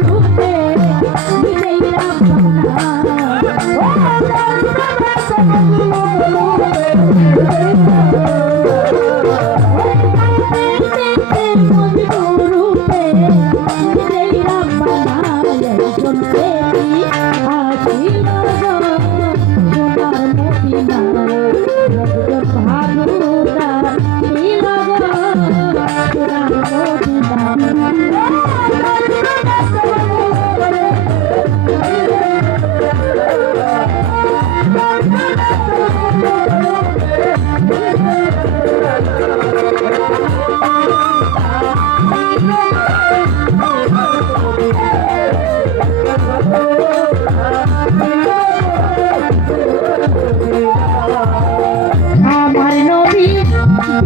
রূপে নিজেই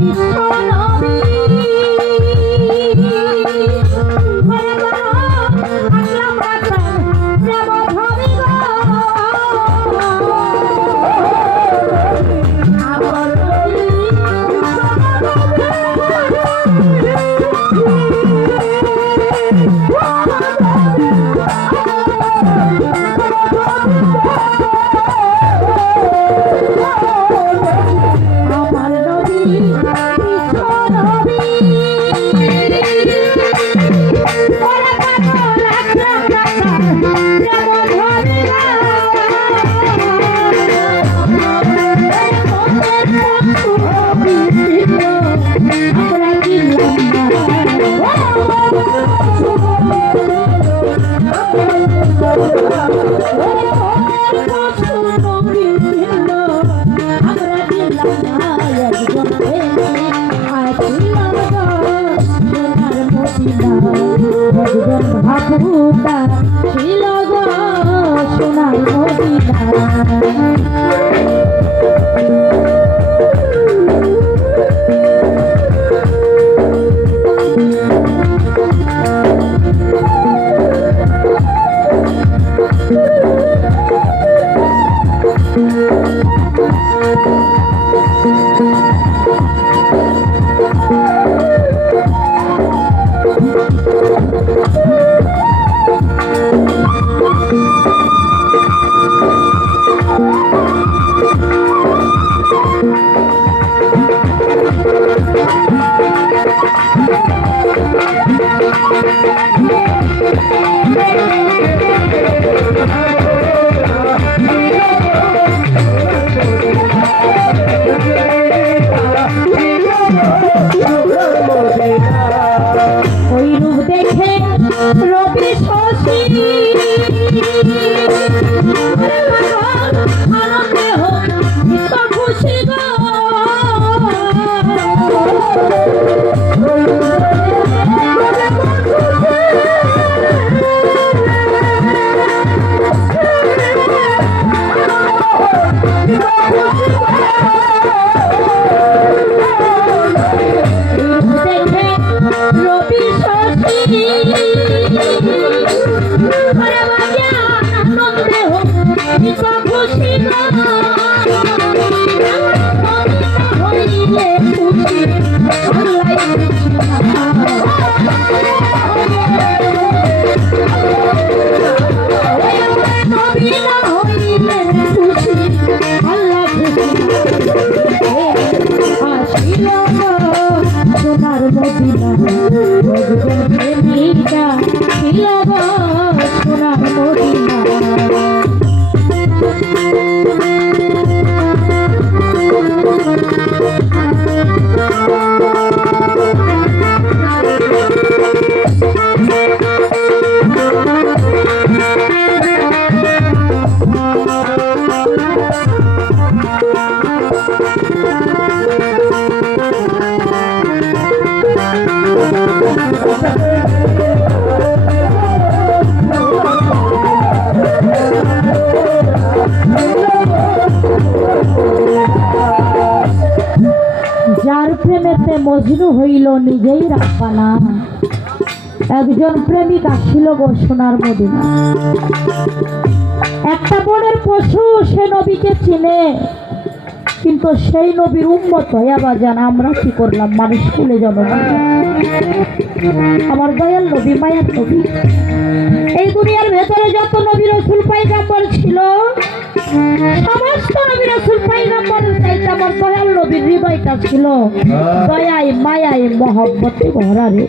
Mm-hmm. ভাবুতা ছিল গো সোনার মদিনা। একজন প্রেমিক আসিল গো সোনার মদিনা। একটা বনের পশু সে নবীকে চিনে, কিন্তু সেই নবীর উন্মত আবার জান আমরা কি করলাম? মানুষ কুলে যাব আমার দয়াল নবী, মায়ার নবী। এই দুনিয়ার ভেতরে যত নবী রসুল পাইগাম্বর ছিল সমস্ত নবী রসুল পাইগাম্বর চাইতে আমার দয়াল নবীর হৃদয়টা ছিল। দয়ায় মায়ায় মহব্বতে ভরা রে।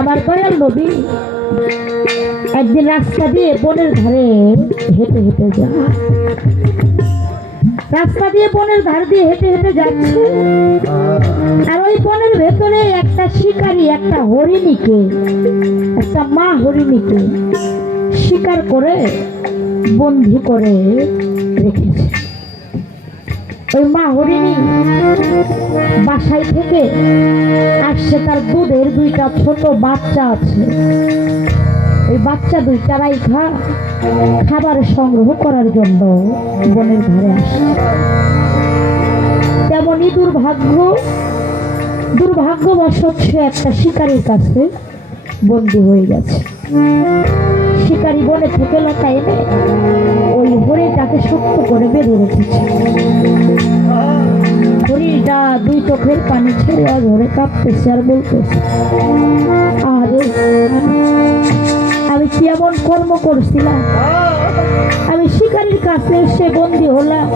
আমার দয়াল নবী একদিন রাস্তা দিয়ে বনের ধারে হেঁটে হেঁটে যা রাস্তা দিয়ে বনের ধার দিয়ে হেঁটে হেঁটে যাচ্ছে। আর ওই ভেতরে একটা শিকারী, একটা হরিণীকে, একটা মা হরিণীকে শিকার করে বন্দি করে রেখেছে। ওই মা হরিণী বাসায় থেকে আসছে, তার দুধের দুইটা ছোট বাচ্চা আছে। ওই বাচ্চা দুই দুইটা রাইখা খাবার সংগ্রহ করার জন্য বনের ধারে আসে তেমনই দুর্ভাগ্য দুর্ভাগ্যবশত সে একটা শিকারীর কাছে বন্দি হয়ে গেছে। শিকারি বনে থেকে লতা এনে ওই হরিণটাকে শক্ত করে বেঁধে রেখেছে। হরিণটা দুই চোখের পানি ছেড়ে আর ধরে কাঁপতেছে আর বলতেছে, আরে, আমি কি এমন কর্ম করছিলাম? আমি শিকারীর কাছে এসে বন্দি হলাম।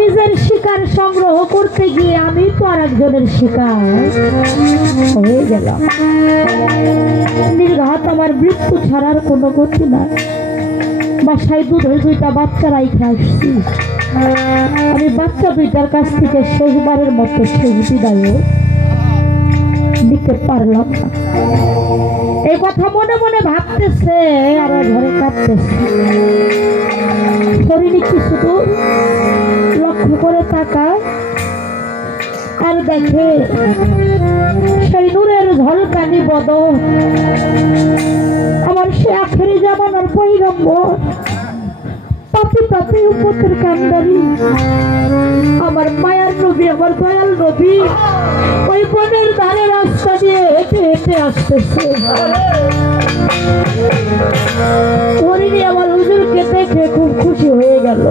নিজের শিকার সংগ্রহ করতে গিয়ে আমি তো আর একজনের শিকার। হয়ে গেলাম। নির্ঘাত আমার মৃত্যু ছাড়ার কোনো গতি না বাসায় দুধের দুইটা বাচ্চা রাইখে আসছি। আমি বাচ্চা দুইটার কাছ থেকে শেষবারের মতো শেষ বিদায় দিতে পারলাম না। এই কথা মনে মনে ভাবতেছে, আর ঘরে কাঁদতেছে। হরিণী কিছু দূর লক্ষ্য করে তাকায়, আর দেখে সেই নূরের ঝলকানি বদ আমার সে আখেরি জামানার পৈগম্বর পাপি পাপি উপতের কান্দারি। আমার মায়ার নবী, আমার দয়াল নবী, ওই বনের ধারে রাস্তা দিয়ে হেঁটে আসতেছে হরিণী আমার হুজুরকে দেখে খুব খুশি হয়ে গেল।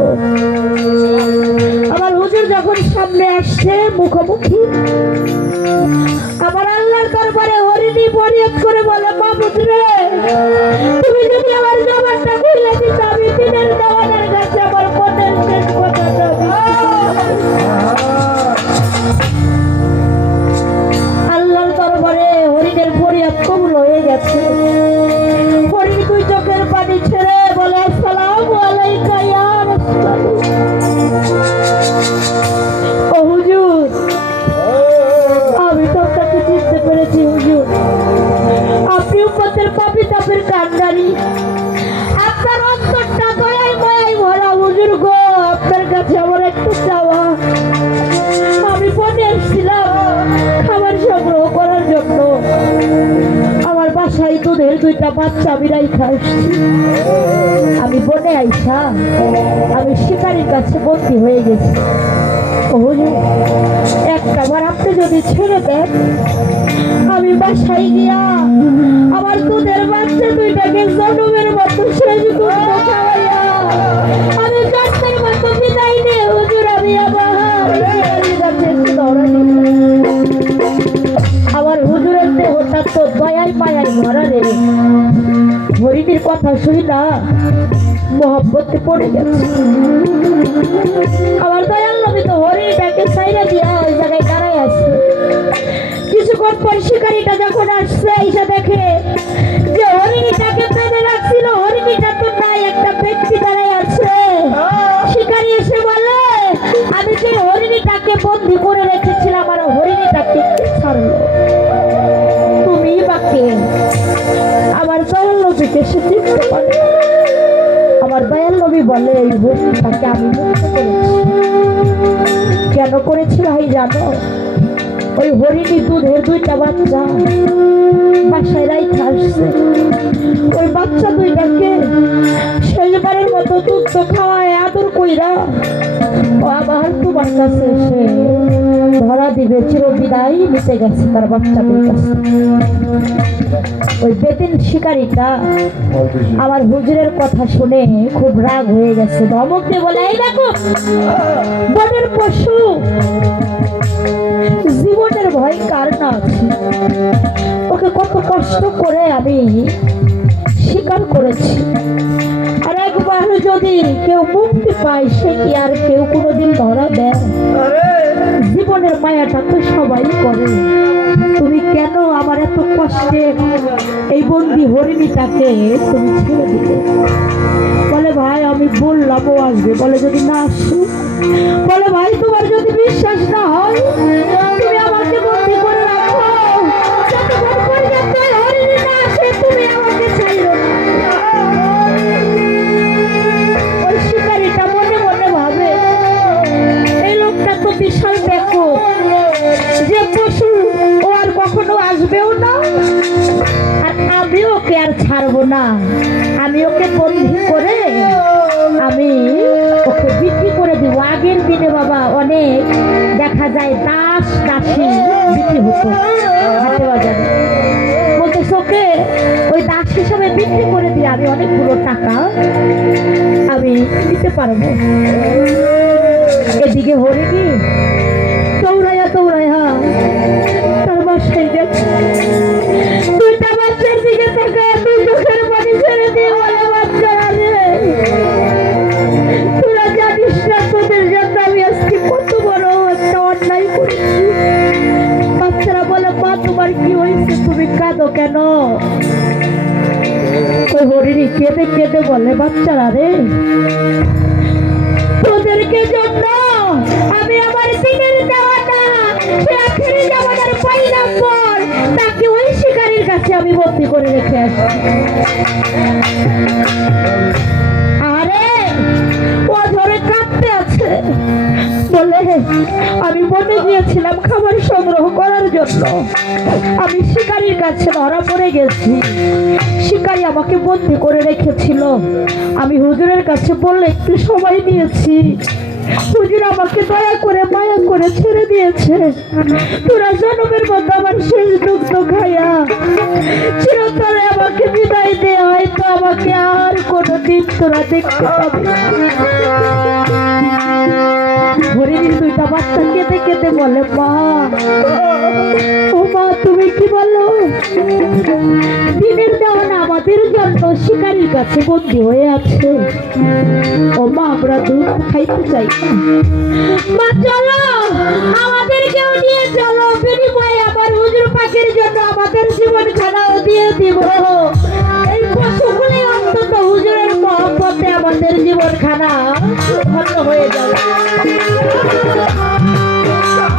আমার হুজুর যখন সামনে আসছে মুখোমুখি, আমার আল্লাহর দরবারে হরিণী ফরিয়াদ করে বলে মাহমুদ রে তুমি যদি আমার জবানটা খুলে দিত, আমি দিনের দেওয়ানের কাছে আমার মনের শেষ কথাটা গেছে। হরিণ দুই চোখের পানি ছেড়ে বলে, আসসালামু আলাইকা ইয়া ও হুজুর, আমি তো আপনাকে চিনতে পেরেছি, হুজুর। আপনি আপনার অন্তরটা দয়ায় মায়ায় ভরা, হুজুর গো, আপনার কাছে দুইটা বাচ্চা আমি রাইখা আসছি। আমি বনে আইসা, আমি শিকারির কাছে বন্দী হয়ে গেছি। ও একটা বার আপনি যদি ছেড়ে দেন, আমি বাসায় গিয়া আমার দুধের বাচ্চা দুইটাকে জনমের মতো শেষ খাওয়াইয়া আমি দেহটা তো দয়ায় মায়ায় ভরা রে হরিণীর কথা শুনি না মহব্বতে পড়ে গেছে। আমার দয়াল নবী তো সাইরা দিয়া ওই জায়গায় দাঁড়ায় আছে। কিছুক্ষণ পর শিকারিটা যখন আসছে এইসা দেখে যে হরিণীটাকে সে চিনতে পারে। আমার দয়াল নবী বলে, এই হরিণটাকে আমি মুক্ত করেছি। কেন করেছি ভাই জানো? ওই হরিণী দুধের দুইটা বাচ্চা বাসায় রাইখে আসছে। ওই বাচ্চা দুইটাকে শেষবারের মতো দুধ তো খাওয়ায় আদর কইরা, ও আবার তোমার কাছে এসে দিবে চির বিদায় নিতে গেছে তার বাচ্চাদের কাছে। ওই বেদিন শিকারীটা আমার হুজুরের কথা শুনে খুব রাগ হয়ে গেছে। ধমক দিয়ে বলে, এই দেখো, বনের পশু। জীবনের ভয় কার না আছে? ওকে কত কষ্ট করে আমি স্বীকার করেছি। আর একবার যদি কেউ মুক্তি পায় সে কি আর কেউ কোনোদিন ধরা দেয়? জীবনের মায়াটা তো সবাই করে। তুমি কেন আমার এত কষ্টে এই বন্দি হরিণীটাকে তুমি ছেড়ে দিলে? বলে ভাই আমি বললাম ও আসবে। বলে যদি না আসে বলে ভাই তোমার যদি বিশ্বাস না হয় তুমি পারব এদিকে হরিণী, দৌড়াইয়া দৌড়াইয়া তার বাসায় রে। তোরা জানিস আমি আজকে কত বড় একটা অন্যায় বাচ্চারা বলে, মা, তোমার কি হয়েছে? তুমি কাঁদো কেন? হরিণী কেঁদে কেঁদে বলে, বাচ্চারা রে গেছি। শিকারী আমাকে বন্দি করে রেখেছিল। আমি হুজুরের কাছে বললে, একটু সময় নিয়েছি হুজুর আমাকে দয়া করে মায়া করে ছেড়ে দিয়েছে। তোরা জনমের মধ্যে আমার শেষ দুগ্ধ খাইয়া চিরতরে আমাকে বিদায় দে, হয়তো আমাকে আর কোনোদিন তোরা দেখতে পাবে। হরিণীর দুইটা বাচ্চা কেঁদে কেঁদে বলে, মা, ও মা, তুমি কি বলো? দিনের দেওয়ানা আমাদের জন্য শিকারীর কাছে বন্দি হয়ে আছে। ও মা, আমরা দুধ খাইতে চাই মা, চলো, আমাদেরকেও নিয়ে চলো। বিনিময়ে আমার হুজুর পাখির জন্য আমাদের জীবন খানাও দিয়ে দিব। এই পশুগুলি অন্তত হুজুরের মহব্বতে আমাদের জীবন খানা ধন্য হয়ে যাবে। Let's go.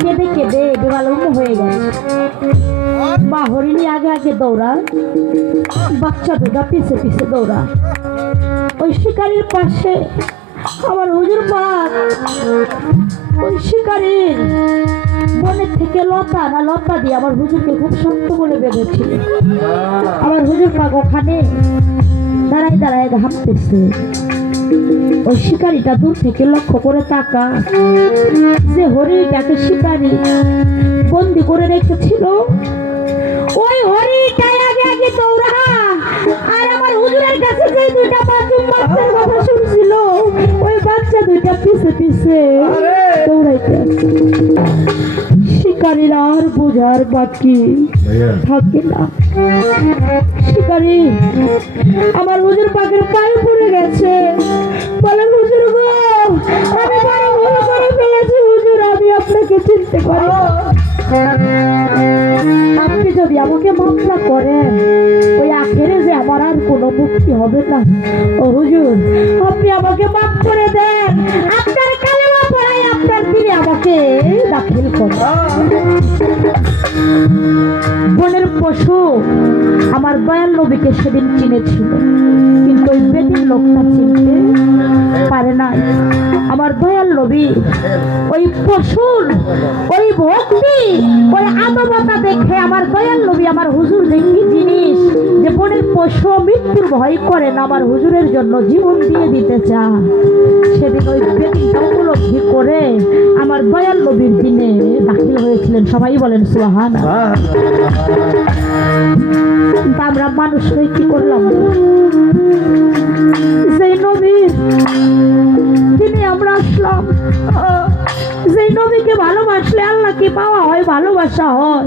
কেঁদে কেঁদে বেমালুম হয়ে গেছে মা হরিণী আগে আগে দৌড়া বাচ্চা দুটা পিছে পিছে দৌড়া ওই শিকারির পাশে আমার হুজুর পাক ওই শিকারির বনের থেকে লতা না লতা দিয়ে আমার হুজুরকে খুব শক্ত করে বেঁধেছিল। আমার হুজুর পাক ওখানে দাঁড়ায় দাঁড়ায় ঘামতেছে। ওই শিকারিটা দূর থেকে লক্ষ্য করে তাকা। যে হরিণটাকে শিকারি বন্দি করে রেখেছিল। ওই হরিণটাই আগে আগে দৌড়া। আর আমার হুজুরের কাছে যে দুইটা মাসুম বাচ্চার কথা শুনছিল ওই বাচ্চা দুইটা পিছে পিছে দৌড়াইতে। শিকারীর আর বোঝার বাকি থাকে না। শিকারি, আমার হুজুর পাখির পায়ে পড়ে গেছে। বলে, হুজুর গো, আমি বড় ভুল করে ফেলেছি, হুজুর, আমি আপনাকে চিনতে পারি আপনি যদি আমাকে না করেন, ওই আখেরে যে আমার আর কোনো মুক্তি হবে না। ও হুজুর, আপনি আমাকে মাফ করে দেন। আমাকে দাখিল বনের পশু আমার দয়াল নবীকে সেদিন চিনেছিল। আমার দয়াল ওই পশুর, ওই ভক্তি, ওই আদবতা দেখে আমার দয়াল আমার হুজুর যে জিনিস যে বনের পশু মৃত্যুর ভয় করে না, আমার হুজুরের জন্য জীবন দিয়ে দিতে চায় সেদিন ওই বেদিনটা উপলব্ধি করে আমার দয়াল নবীর দিনে দাখিল হয়েছিলেন। সবাই বলেন সুহান আমরা মানুষ হয়ে কি করলাম? সেই নবীর তিনি আমরা আসলাম। যে নবীকে ভালোবাসলে আল্লাহকে পাওয়া হয়, ভালোবাসা হয়।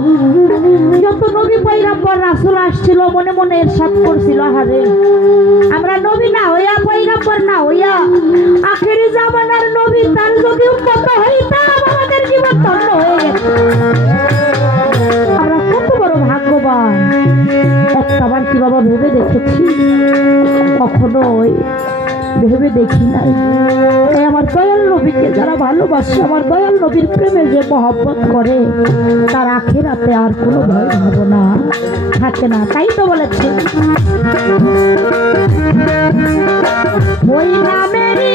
যত নবী পৈরাম্বর রাসুল আসছিল, মনে মনে এরশাদ করছিল হারে আমরা নবী না হইয়া পৈরাম্বর না হইয়া, আখেরি জামানার নবী, তার যদি উন্নত হইতাম আমাদের জীবন ধন্য হয়ে গেছে। আমরা কত বড় ভাগ্যবান। একটাবার কি বাবা ভেবে দেখেছি? কখনোই ভেবে দেখি নাই। তাই আমার দয়াল নবীকে যারা ভালোবাসে, আমার দয়াল নবীর প্রেমে যে মহব্বত করে, তার আখেরাতে আর কোনো ভয় ভাবনা থাকে না, তাই তো বলেছে। ওই নামেরই